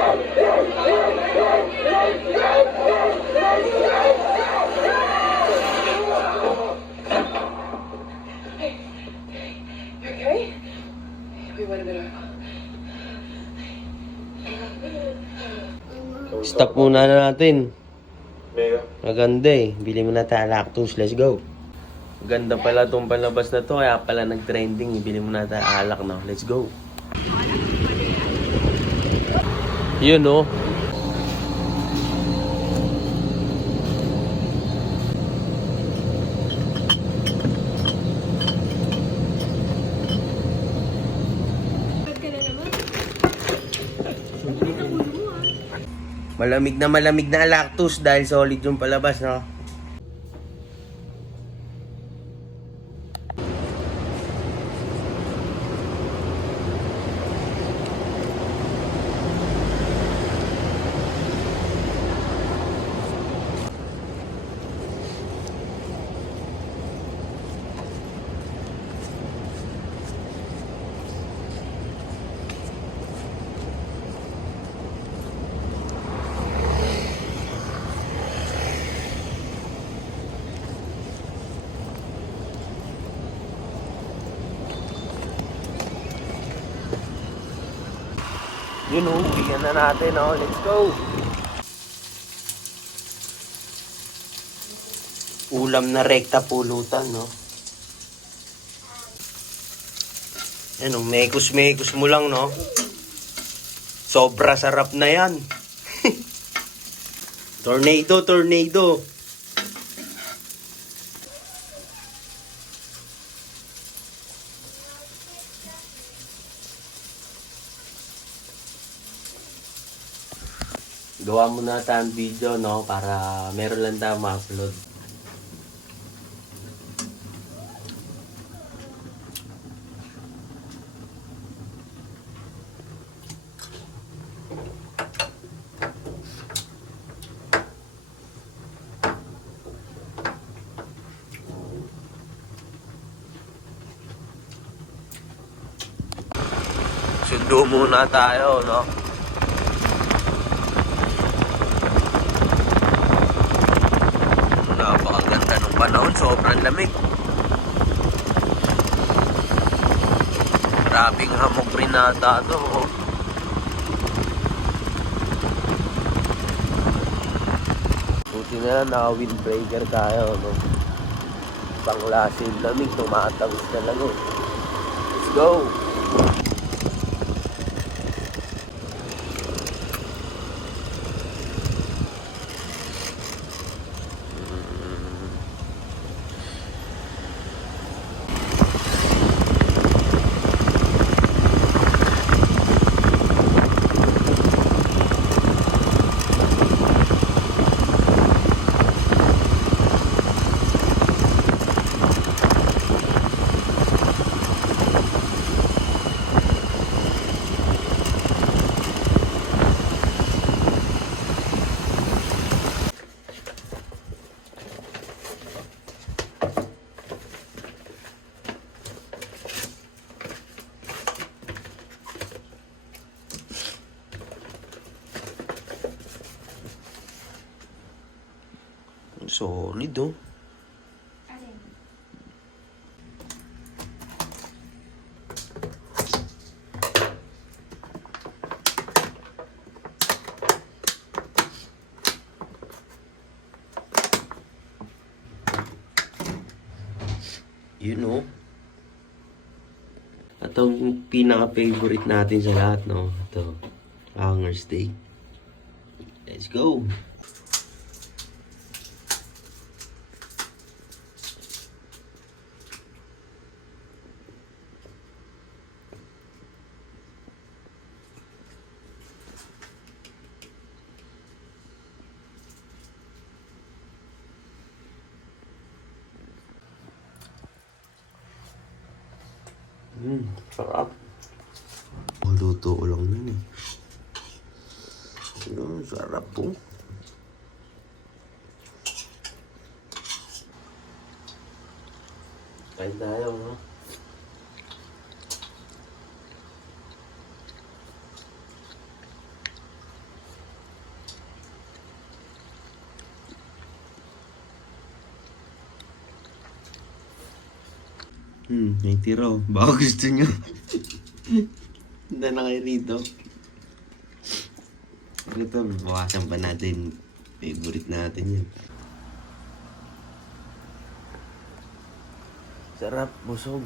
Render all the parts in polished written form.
Okay? We went a bit over. Stop muna natin. Maganda eh. Bili mo na tayo lactose. Let's go. Ganda pala itong palabas na to. Kaya pala nag-trending. Bili mo na tayo alak na. Let's go. Yun oh. Malamig na lactose dahil solid yung palabas, no? Yun o, bigyan na natin o. Let's go! Ulam na rekta pulutan, no? Yan o, mekos-mekos mo lang, no? Sobra sarap na yan. Tornado, tornado. Gawa mo na tayong video, no? Para meron lang tayong ma-upload. Sundo muna tayo, no? Napakaganda ng panahon, sobrang lamig. Maraming hamog rin nata ito. Buti na lang naka-windbreaker tayo, no? Panglase yung lamig, tumatagos talaga. Let's go! Solid, oh. You know? At ang pinaka-favorite natin sa lahat, no? Ito, hanger steak. Let's go! Sarap. Luto ko lang yun eh. Sarap po. Kain tayo, no? May tiro. Baka gusto nyo. Handa na kayo rito. Ito, bawasan pa natin. Favorite natin yun. Sarap, busog.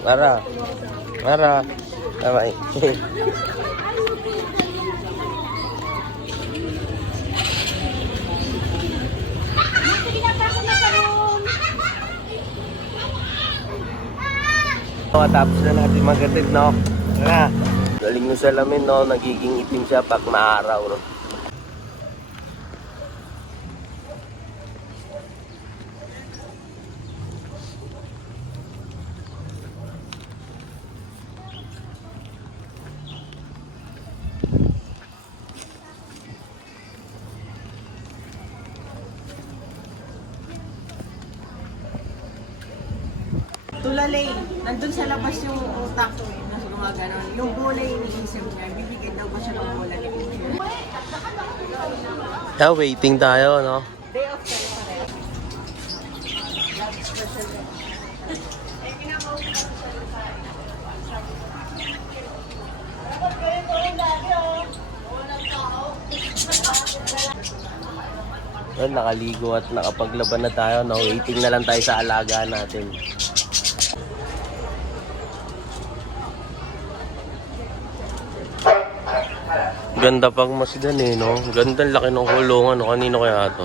Mara. Mara. Bye-bye. Tapos na natin magatid, no? Tara. Galing mo sa lamin, no? Nagiging itim siya pag maaraw, no? Tulalay, nandun sa labas yung utak ko eh, nasa mga ganon. Yung bola yung iniisip niya, bibigyan daw ba siya ng bola ni teacher? Yeah, waiting tayo, no? Day off ka na pareho. Well, nakaligo at nakapaglaban na tayo, no? Waiting na lang tayo sa alaga natin. Ganda pang masdan eh, no? Ganda, laki ng kulungan, no? Kanino kaya ito?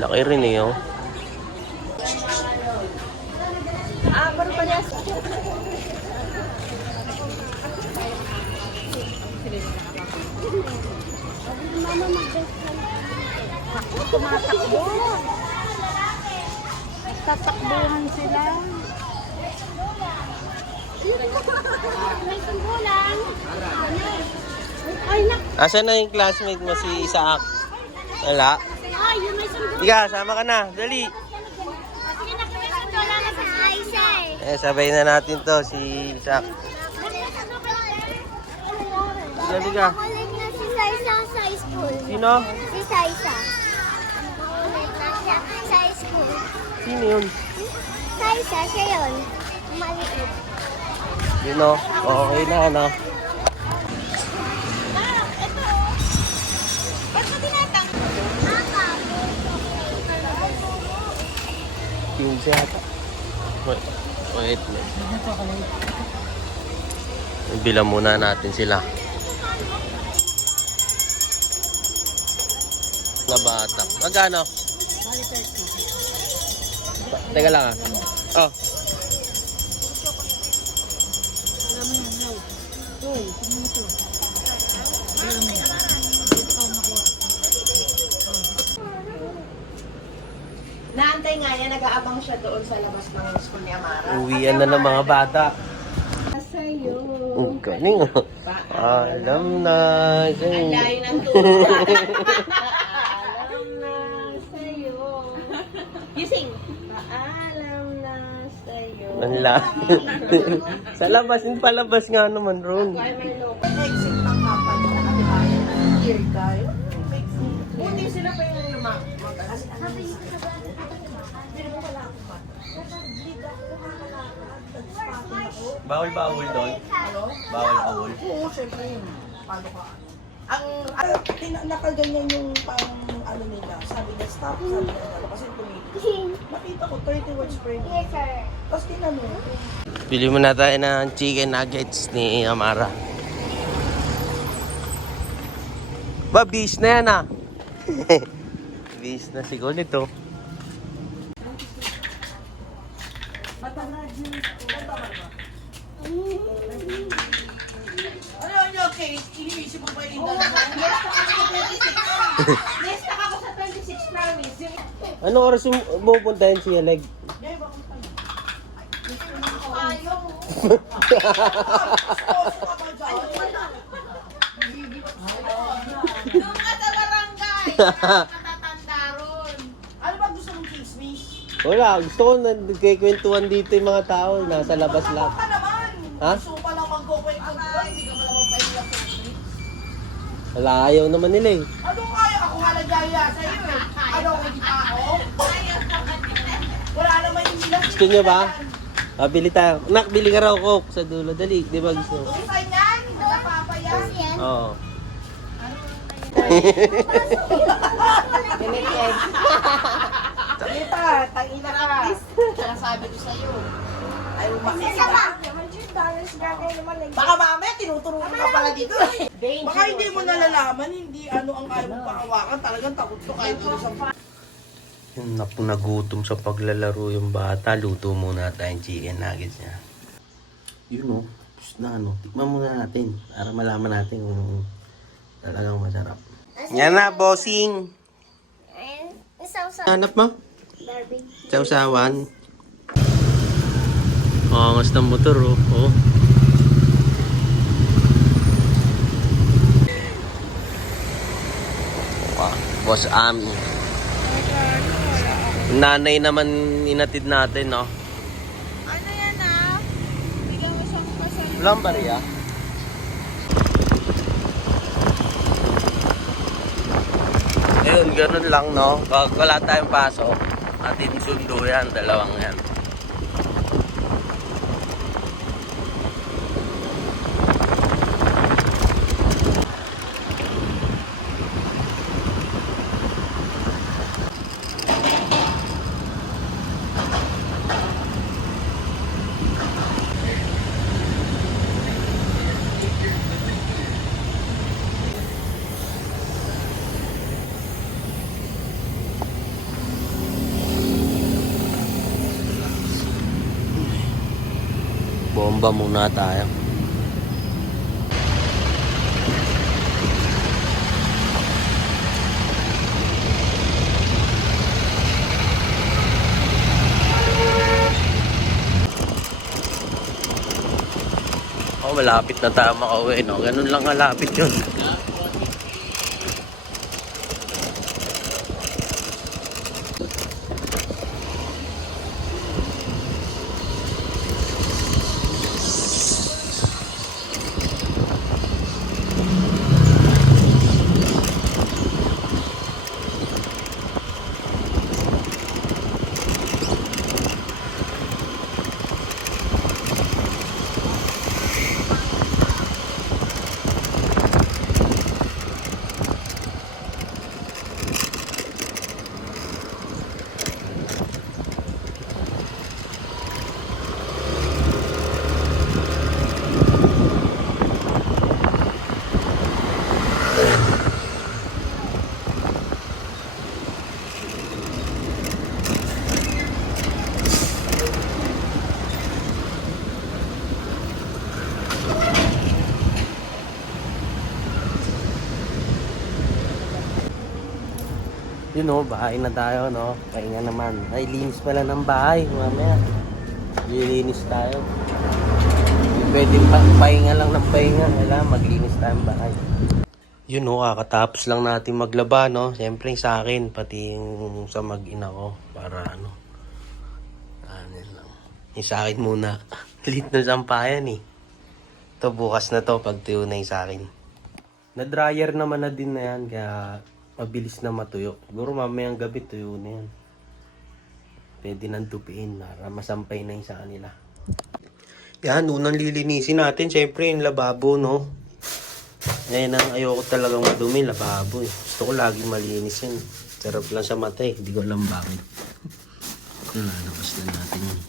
Laki rin eh, oh. Baru pa niya. Ako, tumatakbo. Tatakbuhan sila. May sumbulan. Ay, nak. Asan na yung classmate mo, si Isaac? Wala? Ay, yun may sumbulan. Ika, sama ka na. Dali. Sige, nak. May sumbulan na sa Aisa eh. Sabay na natin to, si Isaac. Dali ka. Kulit na si Saisa sa school. Sino? Si Saisa. Kulit na siya sa school. Sino yun? Saisa, siya yun. Maliit. Sino? Okay na, ano? Ba't mo tinatang? Mama. Pinsa yata. Wait. Bilang muna natin sila. Na bata. Magkano? Teka lang ah. Oh. Naantay nga niya, nag-aabang siya doon sa labas ng school ni Amara. Uwian na ng mga bata. Sa'yo. Ang galing oh. Alam na sa'yo. Ang layo ng tuwa. Paalam na sa'yo. You sing. Paalam na sa'yo. Ang Sa labas, yung palabas nga naman, Ron. Ay, may loko. Exit pang kapal na kami tayo na year kayo. Buti sila pa yung lumak. Bawal doon? Bawal. Oo, syempre yun. Paano ka? Nakaganyan yung pang ano nila. Sabi na stop, sabi na ano. Kasi tumigil. Nakita ko 30 words per minute. Yes, sir. Tapos tinanong. Bili mo na tayo ng chicken nuggets ni Amara. Ba, bis na yan ah. Bis na siguro nito. Ano nyo, Kate? Iniisip mo pa yung Oo, yes, ako sa 26 promise. Anong oras yung pupuntahin si Aleg? Doon ka sa barangay. Matatanda ron. Ano ba gusto mong chismis? Wala, gusto ko nagkikwentuhan dito yung mga tao. Nasa labas lang. Ano ka naman? Ha? Gusto mo palang magkukwento. Wala, ayaw naman nila eh. Ano kaya ako halagaya sa iyo eh? Ano, hindi pa ako? Wala naman yung bilang. Gusto niyo ba? Bili tayo. Nak, bili ka raw Coke sa dulo. Dali, di ba gusto? Isa yan, napapaya. Oo. Kita, tangina ka. Sinasabi ko sa'yo. Ay, umakita. Baka mamaya tinuturuan ka pala dito eh. Baka hindi mo nalalaman, hindi ano ang ayaw mong pakawakan. Talagang takot to kahit ano sa Nagutom sa paglalaro yung bata. Luto muna tayong chicken nuggets niya. Yun o. Na ano. Tikman muna natin. Para malaman natin kung talagang masarap. Yan na, bossing. Hanap mo? Sausawan. Angas ng motor oh. Oh. Wow. Boss Ami. Nanay naman inatid natin, no? Ano yan ah? Bigyan mo siyang pasal. Walang bariya. Ayun, ganun lang, no? Pag wala tayong pasok, atin sundo yan, dalawang yan. Bomba muna tayo. Oh, malapit na tayo makauwi, no? Ganun lang kalapit yun. Yun o, bahay na tayo, no? Pahinga naman. Ay, linis pala ng bahay. Mamaya, lilinis tayo. Pwede pahinga lang ng pahinga. Wala, maglinis tayong bahay. Yun o, kakatapos lang natin maglaba, no? Siyempre sa akin, pati yung sa mag-ina ko. Para ano. Ano lang. Yung sa akin muna. Lit na sampayan eh. Ito, bukas na to pag tuyo na yung sa akin. Na-dryer naman na din na yan, kaya mabilis na matuyo. Siguro mamayang gabi tuyo na yan. Pwede nang tupiin para masampay na yung sa kanila. Yan, unang lilinisin natin. Siyempre yung lababo, no? Ngayon ang ayoko talagang madumi, lababo eh. Gusto ko laging malinis yan. Sarap lang sa mata eh. Hindi ko alam bakit. Lalabas na natin yun.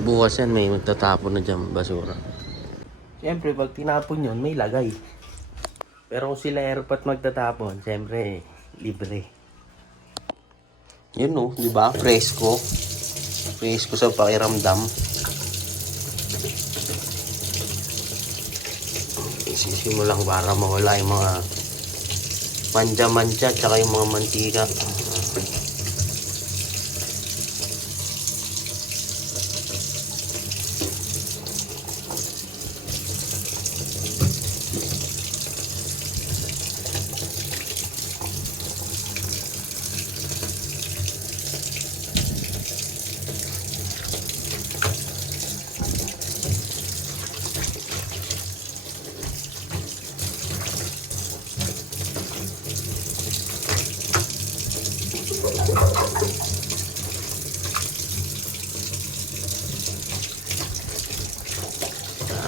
Bukas yan, may magtatapon na dyan basura. Siyempre, pag tinapon yun, may lagay. Pero kung sila airpat magtatapon, siyempre, libre. Yun no, di ba? Fresco. Fresco sa pakiramdam. Isisimulang para mawala yung mga manja-manja tsaka yung mga mantika.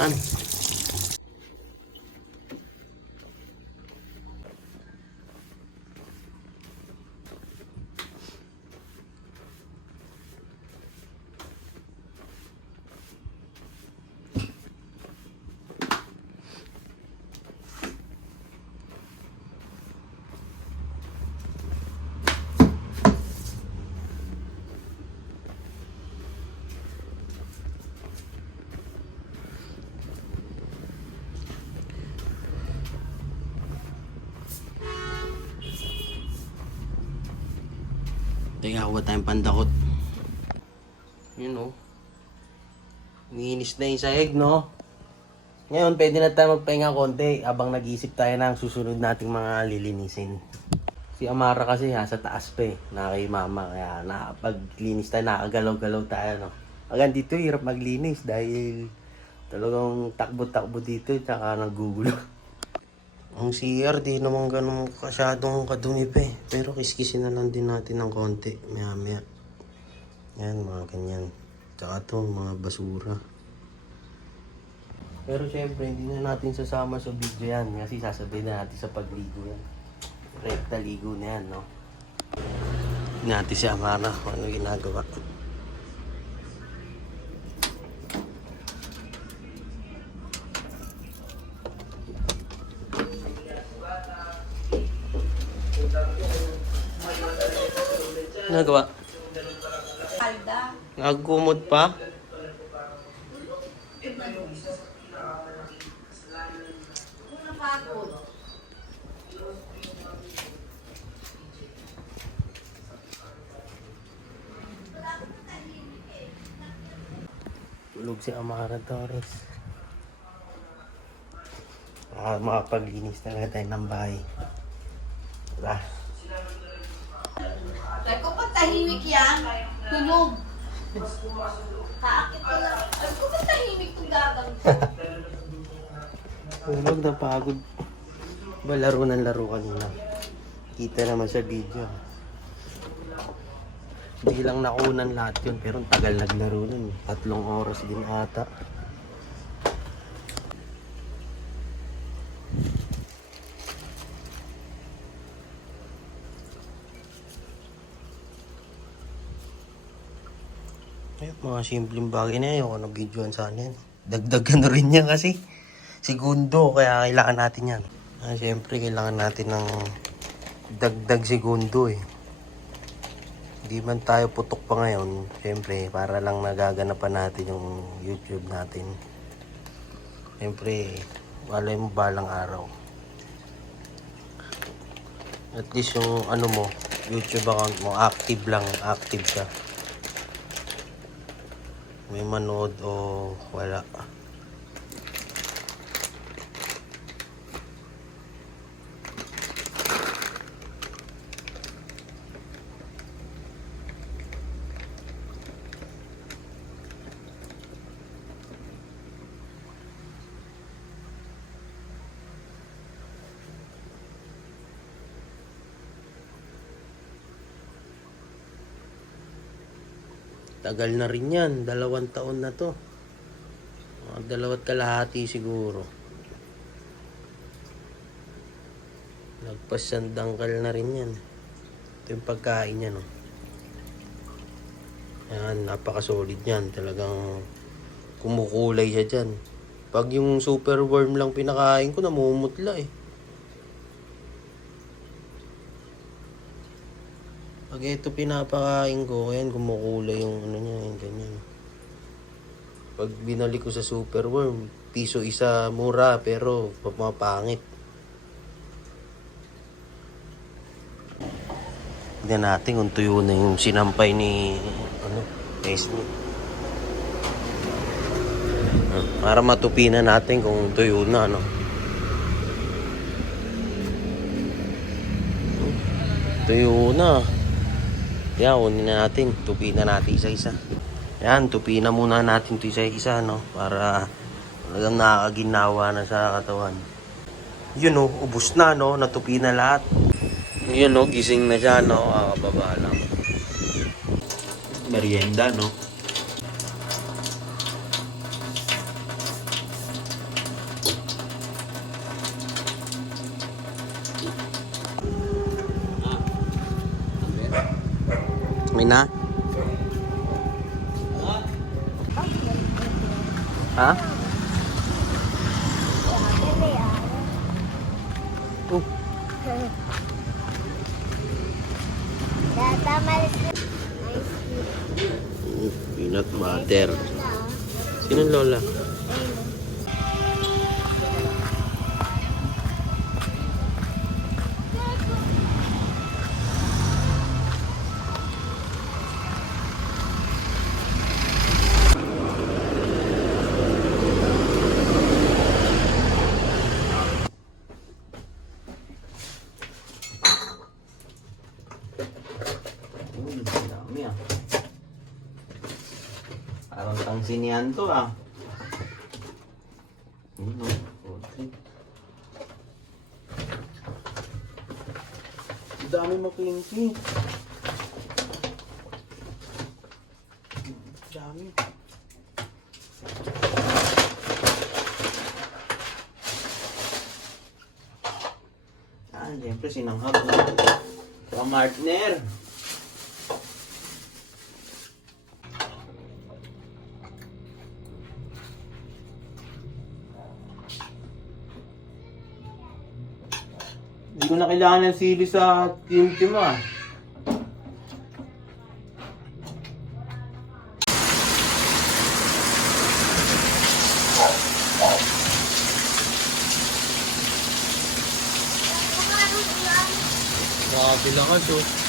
Yan. Teka, kuha tayong pandakot. Yun o. Niinis na yung sahig, no? Ngayon, pwede na tayo magpahinga konti habang nag-iisip tayo ng susunod nating mga lilinisin. Si Amara kasi sa taas pa kay mama. Kaya paglinis tayo, nakagalaw-galaw tayo, no? Hanggang dito, hirap maglinis dahil talagang takbo-takbo dito tsaka nagugulo. Ang CR, di naman ganun kasyadong kadumi pa eh. Pero kiskisin na lang din natin ng konti, maya-maya. Yan, mga ganyan. Tsaka ito, mga basura. Pero syempre, hindi na natin sasama sa video yan. Kasi sasabihin na natin sa pagligo yan. Rekta ligo na yan, no? Hindi natin si Amara kung ano ginagawa. Nagawa? Nagkumot pa? Tulog si Amara Torres. Makapaglinis na tayo ng bahay. Diba? Teko, patahimik yan. Tulog. Kaakit ko lang. Teko, patahimik to gagang. Tulog na pagod. Ba laro ng laro kanina. Kita naman sa video. Hindi lang nakunan lahat yun, pero ang tagal naglaro nun. 3 oras din ata. Ayun, mga simpleng bagay na yun. Ayoko na videoan sana yan. Dagdagan na rin yan kasi. Segundo, kaya kailangan natin yan. Siyempre, kailangan natin ng dagdag segundo eh. Hindi man tayo putok pa ngayon. Siyempre, para lang nagaganapan natin yung YouTube natin. Siyempre, malay mo balang araw. At least yung ano mo, YouTube account mo, active lang, active ka. May manood o wala. Tagal na rin yan. 2 taon na to. 2 kalahati siguro. Nagpasandangkal na rin yan. Ito yung pagkain niya, no? Yan, napaka-solid yan. Talagang kumukulay siya dyan. Pag yung super worm lang pinakain ko, namumutla eh. Pag ito pinapakain ko, ayan kumukulay yung ano niya, yung ganyan. Pag binalik ko sa super worm, piso isa mura pero mapapangit. Tignan natin kung tuyo na yung sinampay ni Leslie. Para matupinan natin kung tuyo na, no? Tuyo na. Yan, unin na natin. Tupi na natin isa-isa. Yan, tupi na muna natin ito isa-isa, no? Para talagang nakakaginawa na sa katawan. Yun, no? Ubus na, no? Natupi na lahat. Yun, no? Gising na siya, no? Kakababa lang. Merienda, no? Okay na? Ha? Oh, peanut butter. Sino lola? Dami ah. Parang tangsinian to ah. Okay. Dami mo klingsi. Dami. Siyempre sinanghag na. Sa partner. Hindi ko na kailangan ng sili sa kimchi mo ah. Grabe lang ka, so.